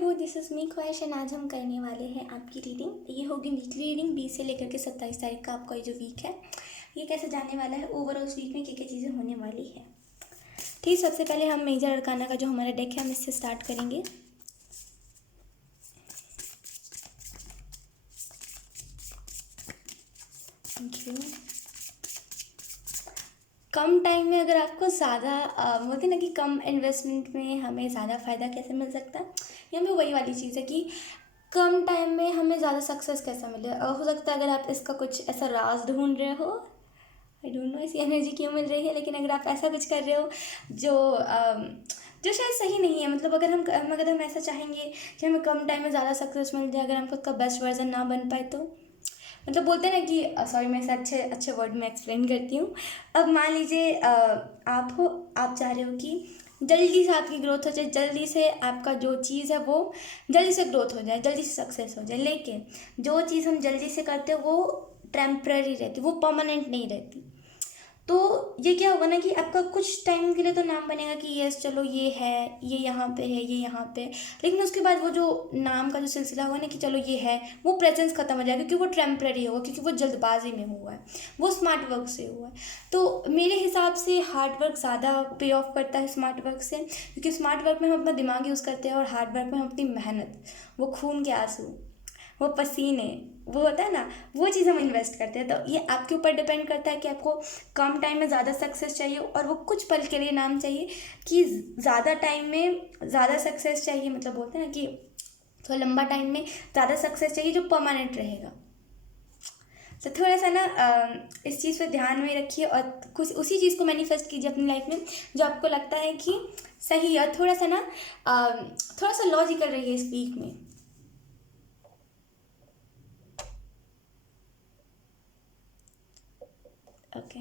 Go, this is me ख्वाहिश and आज हम करने वाले हैं आपकी रीडिंग। ये होगी वीकली रीडिंग 20 से लेकर के 27 तारीख का आपका ये जो वीक है ये कैसे जाने वाला है, ओवरऑल उस वीक में क्या क्या चीज़ें होने वाली है। ठीक, सबसे पहले हम मेजर अरकाना का जो हमारा डेक है हम इससे स्टार्ट करेंगे। Thank you. कम टाइम में अगर आपको ज़्यादा बोलते ना कि कम इन्वेस्टमेंट में हमें ज़्यादा फ़ायदा कैसे मिल सकता है, ये हमें वही वाली चीज़ है कि कम टाइम में हमें ज़्यादा सक्सेस कैसा मिले। हो सकता है अगर आप इसका कुछ ऐसा राज ढूंढ रहे हो, आई डोंट नो ऐसी एनर्जी क्यों मिल रही है, लेकिन अगर आप ऐसा कुछ कर रहे हो जो शायद सही नहीं है, मतलब अगर हम ऐसा चाहेंगे कि हमें कम टाइम में ज़्यादा सक्सेस मिल जाए, अगर हम खुद का बेस्ट वर्जन ना बन पाए तो मतलब बोलते हैं ना कि सॉरी मैं इसे अच्छे अच्छे वर्ड में एक्सप्लेन करती हूँ। अब मान लीजिए आप चाह रहे हो कि जल्दी से आपकी ग्रोथ हो जाए, जल्दी से आपका जो चीज़ है वो जल्दी से ग्रोथ हो जाए, जल्दी से सक्सेस हो जाए, लेकिन जो चीज़ हम जल्दी से करते हैं वो टेम्पररी रहती, वो परमानेंट नहीं रहती। तो ये क्या होगा ना कि आपका कुछ टाइम के लिए तो नाम बनेगा कि यस चलो ये है, ये यहाँ पे है, ये यहाँ पे है, लेकिन उसके बाद वो जो नाम का जो सिलसिला होगा ना कि चलो ये है, वो प्रेजेंस खत्म हो जाएगा क्योंकि वो टेम्पररी होगा, क्योंकि वो जल्दबाजी में हुआ है, वो स्मार्ट वर्क से हुआ है। तो मेरे हिसाब से हार्ड वर्क ज़्यादा पे ऑफ करता है स्मार्ट वर्क से, क्योंकि स्मार्ट वर्क में हम अपना दिमाग यूज़ करते हैं और हार्ड वर्क में हम अपनी मेहनत, वो खून के आंसू, वो पसीने, वो होता है ना, वो चीज़ हम इन्वेस्ट करते हैं। तो ये आपके ऊपर डिपेंड करता है कि आपको कम टाइम में ज़्यादा सक्सेस चाहिए और वो कुछ पल के लिए नाम चाहिए कि ज़्यादा टाइम में ज़्यादा सक्सेस चाहिए, मतलब बोलते हैं ना कि थोड़ा लंबा टाइम में ज़्यादा सक्सेस चाहिए जो परमानेंट रहेगा। तो थोड़ा सा ना इस चीज़ पे ध्यान में रखिए और कुछ उसी चीज़ को मैनिफेस्ट कीजिए अपनी लाइफ में जो आपको लगता है कि सही है। और थोड़ा सा ना थोड़ा सा लॉजिकल रहिए इस वीक में। ओके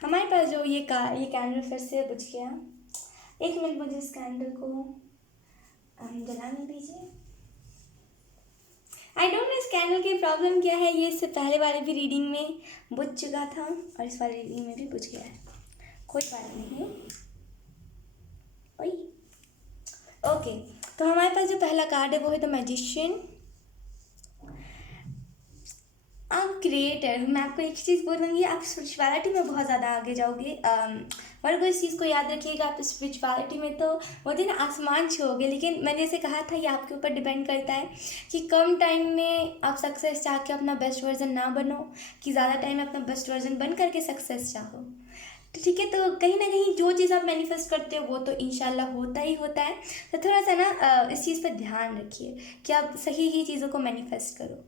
हमारे पास जो ये कैंडल फिर से बुझ गया। एक मिनट मुझे इस कैंडल को जलाने दीजिए। आई डोंट नो इस कैंडल की प्रॉब्लम क्या है, ये इससे पहले वाले भी रीडिंग में बुझ चुका था और इस वाले रीडिंग में भी बुझ गया है, कोई बात नहीं। ओई ओके, तो हमारे पास जो पहला कार्ड है वो है द मैजिशियन। आप क्रिएटर, मैं आपको एक चीज़ बोलूँगी, आप स्पिरिचुअलिटी में बहुत ज़्यादा आगे जाओगे। और कोई इस चीज़ को याद रखिएगा, आप स्पिरिचुअलिटी में तो बोलते ना आसमान छूओगे, लेकिन मैंने जैसे कहा था ये आपके ऊपर डिपेंड करता है कि कम टाइम में आप सक्सेस चाह के अपना बेस्ट वर्जन ना बनो, कि ज़्यादा टाइम में अपना बेस्ट वर्जन बन करके सक्सेस चाहो। तो ठीक है, तो कहीं ना कहीं जो चीज़ आप मैनिफेस्ट करते हो वो तो इंशाल्लाह होता ही होता है। तो थोड़ा सा ना इस चीज़ पर ध्यान रखिए कि आप सही ही चीज़ों को मैनिफेस्ट करो।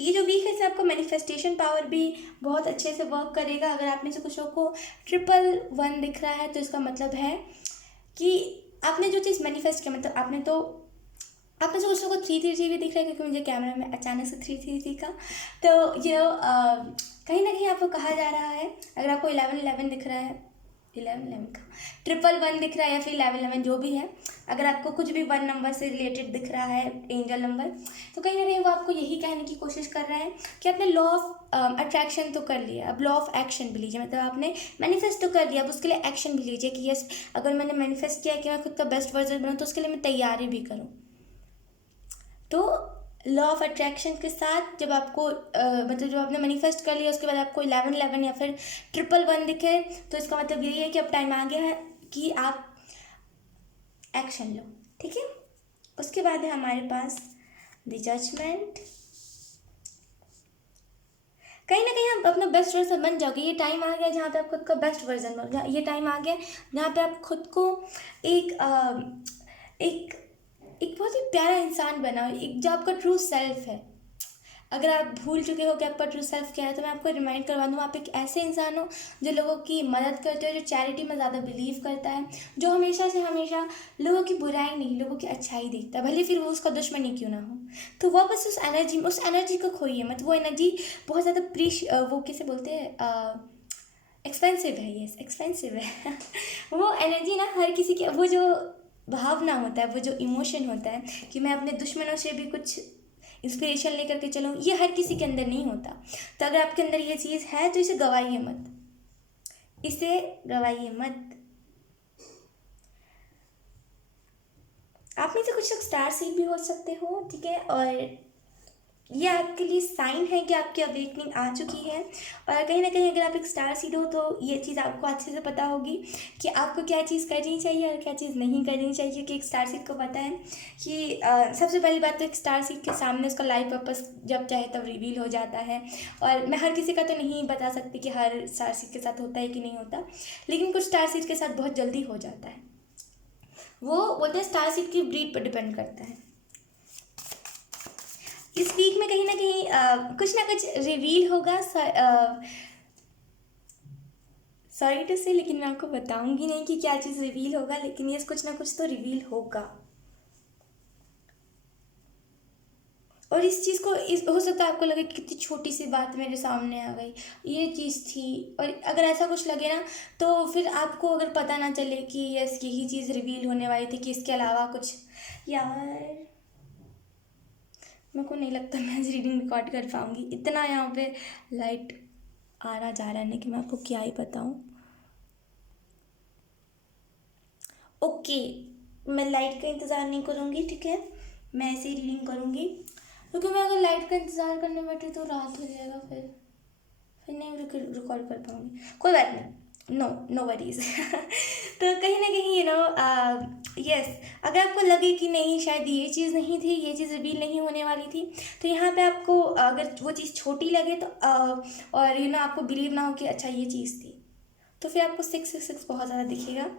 ये जो वीक है इससे आपको मैनिफेस्टेशन पावर भी बहुत अच्छे से वर्क करेगा। अगर आप में से कुछ लोगों को 111 दिख रहा है तो इसका मतलब है कि आपने जो चीज़ मैनिफेस्ट किया, मतलब आप में से कुछ लोगों को 333 भी दिख रहा है, क्योंकि मुझे कैमरा में अचानक से 333 का, तो ये कहीं ना कहीं आपको कहा जा रहा है। अगर आपको 1111 दिख रहा है, 1111 का 111 दिख रहा है या फिर 1111 जो भी है, अगर आपको कुछ भी 1 नंबर से रिलेटेड दिख रहा है, एंजल नंबर, तो कहीं ना कहीं वो आपको यही कहने की कोशिश कर रहा है कि आपने लॉ ऑफ अट्रैक्शन तो कर लिया, अब लॉ ऑफ एक्शन भी लीजिए। मतलब आपने मैनिफेस्ट तो कर लिया, अब उसके लिए एक्शन भी लीजिए कि यस, अगर मैंने मैनिफेस्ट किया कि मैं खुद का बेस्ट वर्जन बनाऊँ तो उसके लिए मैं तैयारी भी करूँ। तो लॉ ऑफ अट्रैक्शन के साथ जब आपको मतलब जो आपने मैनिफेस्ट कर लिया उसके बाद आपको 1111 या फिर 111 दिखे, तो इसका मतलब यही है कि अब टाइम आ गया है कि आप एक्शन लो। ठीक है, उसके बाद है हमारे पास द जजमेंट। कहीं ना कहीं आप अपना बेस्ट वर्जन बन जाओगे। ये टाइम आ गया जहाँ पे आप खुद का बेस्ट वर्जन बनो, ये टाइम आ गया जहाँ पे आप खुद को एक एक एक बहुत ही प्यारा इंसान बनाओ, एक जो आपका ट्रू सेल्फ है। अगर आप भूल चुके हो कि आपका ट्रू सेल्फ क्या है तो मैं आपको रिमाइंड करवा दूँ, आप एक ऐसे इंसान हो जो लोगों की मदद करते हो, जो चैरिटी में ज़्यादा बिलीव करता है, जो हमेशा से हमेशा लोगों की बुराई नहीं, लोगों की अच्छाई देखता है, भले फिर वो उसका दुश्मन ही क्यों ना हो। तो वापस उस एनर्जी को खोइए मत। वो एनर्जी बहुत ज़्यादा वो किसे बोलते हैं, एक्सपेंसिव है। यस, एक्सपेंसिव है वो एनर्जी ना हर किसी के, वो जो भावना होता है, वो जो इमोशन होता है कि मैं अपने दुश्मनों से भी कुछ इंस्पिरेशन लेकर के चलो, ये हर किसी के अंदर नहीं होता। तो अगर आपके अंदर ये चीज़ है तो इसे गवाइए मत, इसे गवाइए मत। आप में से कुछ लोग स्टार सीड भी हो सकते हो, ठीक है, और ये आपके लिए साइन है कि आपकी अवेकनिंग आ चुकी है। और कहीं ना कहीं अगर आप एक स्टार सीड हो तो ये चीज़ आपको अच्छे से पता होगी कि आपको क्या चीज़ करनी चाहिए और क्या चीज़ नहीं करनी चाहिए, क्योंकि एक स्टार सीड को पता है कि सबसे पहली बात तो एक स्टार सीड के सामने उसका लाइफ पर्पस जब चाहे तब रिवील हो जाता है। और मैं हर किसी का तो नहीं बता सकती कि हर स्टार सीड के साथ होता है कि नहीं होता, लेकिन कुछ स्टार सीड के साथ बहुत जल्दी हो जाता है। वो बोलते हैं स्टार सीड की ब्रीड पर डिपेंड करता है। इस वीक में कहीं ना कहीं कुछ ना कुछ रिवील होगा। सॉरी टू से, लेकिन मैं आपको बताऊंगी नहीं कि क्या चीज़ रिवील होगा, लेकिन ये कुछ ना कुछ तो रिवील होगा। और इस चीज़ को हो सकता है आपको लगे कि कितनी छोटी सी बात मेरे सामने आ गई, ये चीज़ थी। और अगर ऐसा कुछ लगे ना तो फिर आपको अगर पता ना चले कि यस यही चीज़ रिवील होने वाली थी, कि इसके अलावा कुछ, यार मेरे को नहीं लगता मैं रीडिंग रिकॉर्ड कर पाऊँगी। इतना यहाँ पे लाइट आ रहा जा रहा है कि मैं आपको क्या ही बताऊँ। ओके, मैं लाइट का इंतज़ार नहीं करूँगी, ठीक है, मैं ऐसे ही रीडिंग करूँगी, क्योंकि मैं अगर लाइट का इंतज़ार करने बैठी तो रात हो जाएगा, फिर नहीं रिकॉर्ड कर पाऊँगी। कोई बात नहीं, नो वरीज। तो कहीं ना कहीं यस, अगर आपको लगे कि नहीं शायद ये चीज़ नहीं थी, ये चीज़ रिवील नहीं होने वाली थी, तो यहाँ पे आपको अगर वो चीज़ छोटी लगे तो और आपको बिलीव ना हो कि अच्छा ये चीज़ थी, तो फिर आपको 666 बहुत ज़्यादा दिखेगा।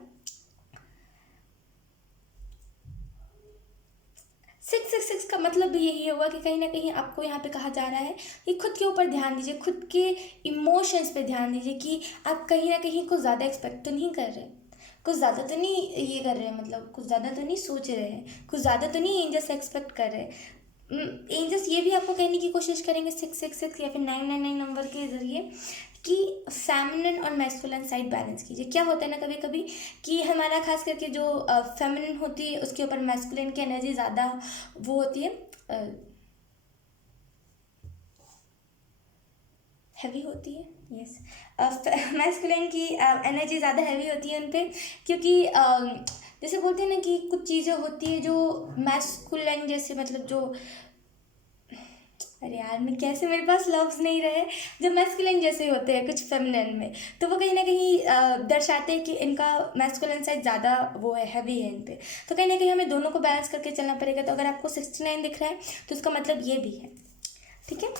666 का मतलब भी यही होगा कि कहीं ना कहीं आपको यहाँ पे कहा जा रहा है कि खुद के ऊपर ध्यान दीजिए, खुद के इमोशंस पे ध्यान दीजिए, कि आप कहीं ना कहीं कुछ ज़्यादा एक्सपेक्ट तो नहीं कर रहे, कुछ ज़्यादा तो नहीं ये कर रहे हैं, मतलब कुछ ज़्यादा तो नहीं सोच रहे हैं, कुछ ज़्यादा तो नहीं एंजल्स एक्सपेक्ट कर रहे हैं। एंजल्स ये भी आपको कहने की कोशिश करेंगे 666 या फिर 999 नंबर के ज़रिए कि फेमिनिन और मैस्कुलिन साइड बैलेंस कीजिए। क्या होता है ना कभी कभी कि हमारा खास करके जो फेमिनिन होती है उसके ऊपर मैस्कुलिन की एनर्जी ज़्यादा वो होती है, हैवी होती है। यस, मैस्कुलिन की एनर्जी ज़्यादा हैवी होती है उन पर, क्योंकि जैसे बोलते हैं ना कि कुछ चीज़ें होती है जो मैस्कुलिन जैसे, मतलब जो, अरे यार मैं कैसे, मेरे पास लफ्ज़ नहीं रहे, जो मैस्कुलिन जैसे होते हैं कुछ फेमिनिन में, तो वो कहीं ना कहीं दर्शाते हैं कि इनका मैस्कुलिन साइड ज़्यादा वो है, हैवी है इन पे। तो कहीं ना कहीं हमें दोनों को बैलेंस करके चलना पड़ेगा। तो अगर आपको 69 दिख रहा है तो इसका मतलब ये भी है, ठीक है।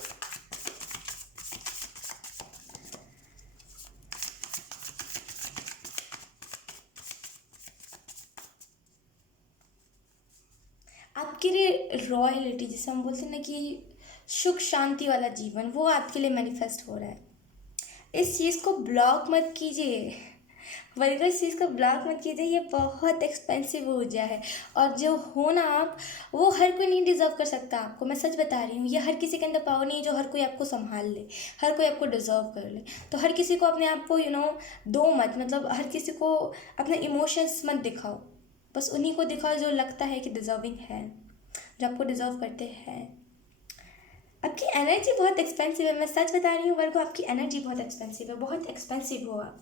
आपके लिए रॉयलिटी, जिसे हम बोलते हैं ना कि सुख शांति वाला जीवन, वो आपके लिए मैनिफेस्ट हो रहा है। इस चीज़ को ब्लॉक मत कीजिए, बल्कि इस चीज़ को ब्लॉक मत कीजिए, ये बहुत एक्सपेंसिव ऊर्जा है। और जो हो ना आप, वो हर कोई नहीं डिज़र्व कर सकता आपको, मैं सच बता रही हूँ। ये हर किसी के अंदर पावर नहीं है जो हर कोई आपको संभाल ले, हर कोई आपको डिज़र्व कर ले। तो हर किसी को अपने आप को दो मत, मतलब हर किसी को अपने इमोशंस मत दिखाओ, बस उन्हीं को दिखाओ जो लगता है कि डिज़र्विंग है, जो आपको डिज़र्व करते हैं। आपकी एनर्जी बहुत एक्सपेंसिव है, मैं सच बता रही हूँ वर्गो, आपकी एनर्जी बहुत एक्सपेंसिव है, बहुत एक्सपेंसिव हो आप।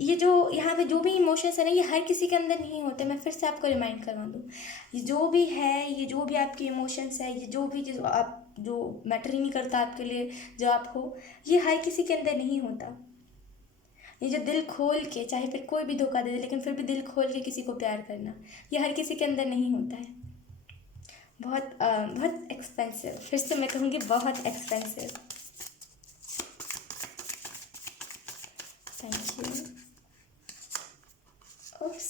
ये जो यहाँ पे जो भी इमोशंस है ना, ये हर किसी के अंदर नहीं होते। मैं फिर से आपको रिमाइंड करवा दूँ, ये जो भी है, ये जो भी आपकी इमोशंस है, ये जो भी चीज़ आप जो मैटर ही नहीं करता आपके लिए, जो आप हो, ये हर किसी के अंदर नहीं होता। ये जो दिल खोल के, चाहे फिर कोई भी धोखा दे दे, लेकिन फिर भी दिल खोल के किसी को प्यार करना, ये हर किसी के अंदर नहीं होता है। बहुत एक्सपेंसिव, फिर से मैं कहूँगी बहुत एक्सपेंसिव। Thank you. ओप्स,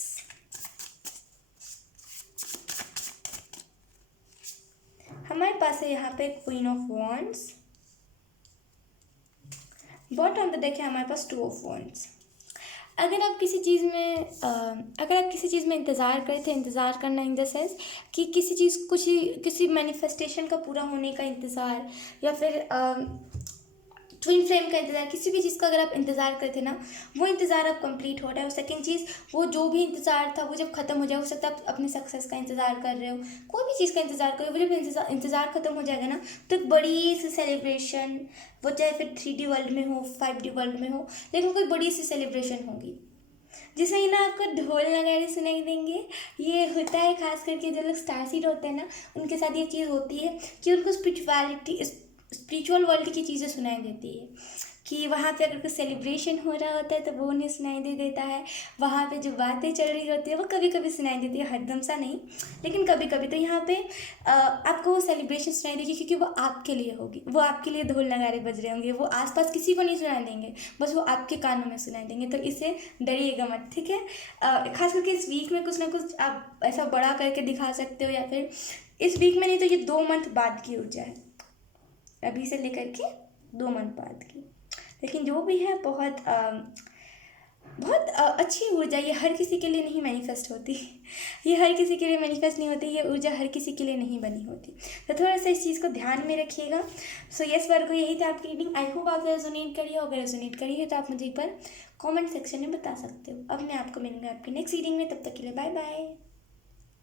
हमारे पास है यहाँ पे क्वीन ऑफ वॉन्ड्स, बॉटम पे देखें हमारे पास 2 ऑफ वॉन्ड्स। अगर आप किसी चीज़ में इंतज़ार करते हैं, इंतज़ार करना इन द सेंस कि किसी चीज़, किसी मैनिफेस्टेशन का पूरा होने का इंतज़ार, या फिर ट्विन फ्लेम का इंतज़ार, किसी भी चीज़ का अगर आप इंतज़ार करते ना, वो इंतज़ार अब कंप्लीट हो रहा है। और सेकंड चीज़, वो जो भी इंतज़ार था वो जब ख़त्म हो जाए, हो सकता है आप अपने सक्सेस का इंतज़ार कर रहे हो, कोई भी चीज़ का इंतज़ार कर रहे हो, वो जब इंतज़ार ख़त्म हो जाएगा ना, तो एक बड़ी सी सेलिब्रेशन, वो चाहे फिर 3D वर्ल्ड में हो, 5D वर्ल्ड में हो, लेकिन कोई बड़ी सी सेलिब्रेशन होगी जिसमें ना आपको ढोल नगाड़े सुनाई देंगे। ये होता है खास करके जो लोग स्टार सीड होते हैं ना, उनके साथ ये चीज़ होती है कि उनको स्पिरिचुअल वर्ल्ड की चीज़ें सुनाई देती है, कि वहाँ पे अगर कुछ सेलिब्रेशन हो रहा होता है तो वो उन्हें सुनाई दे देता है। वहाँ पे जो बातें चल रही होती है वो कभी कभी सुनाई देती है, हरदम सा नहीं, लेकिन कभी कभी। तो यहाँ पे आपको वो सेलिब्रेशन सुनाई देगी, क्योंकि वो आपके लिए होगी, वो आपके लिए ढोल नगाड़े बज रहे होंगे, वो आसपास किसी को नहीं सुनाई देंगे, बस वो आपके कानों में सुनाई देंगे। तो इससे डरिएगा मत, ठीक है। खास करके इस वीक में कुछ ना कुछ आप ऐसा बड़ा करके दिखा सकते हो, या फिर इस वीक में नहीं तो ये 2 मंथ बाद की ऊर्जा है, अभी से लेकर के 2 मंथ बाद की। लेकिन जो भी है बहुत बहुत अच्छी ऊर्जा, ये हर किसी के लिए नहीं मैनिफेस्ट होती। ये हर किसी के लिए मैनिफेस्ट नहीं होती, ये ऊर्जा हर किसी के लिए नहीं बनी होती। तो थोड़ा सा इस चीज़ को ध्यान में रखिएगा। सो यस वर्गो, यही था आपकी रीडिंग। आई होप आप रेजोनेट करिए, अगर रेजोनेट करिए तो आप मुझे एक बार कमेंट सेक्शन में बता सकते हो। अब मैं आपको मिलूंगा आपकी नेक्स्ट रीडिंग में, तब तक के लिए बाय बाय।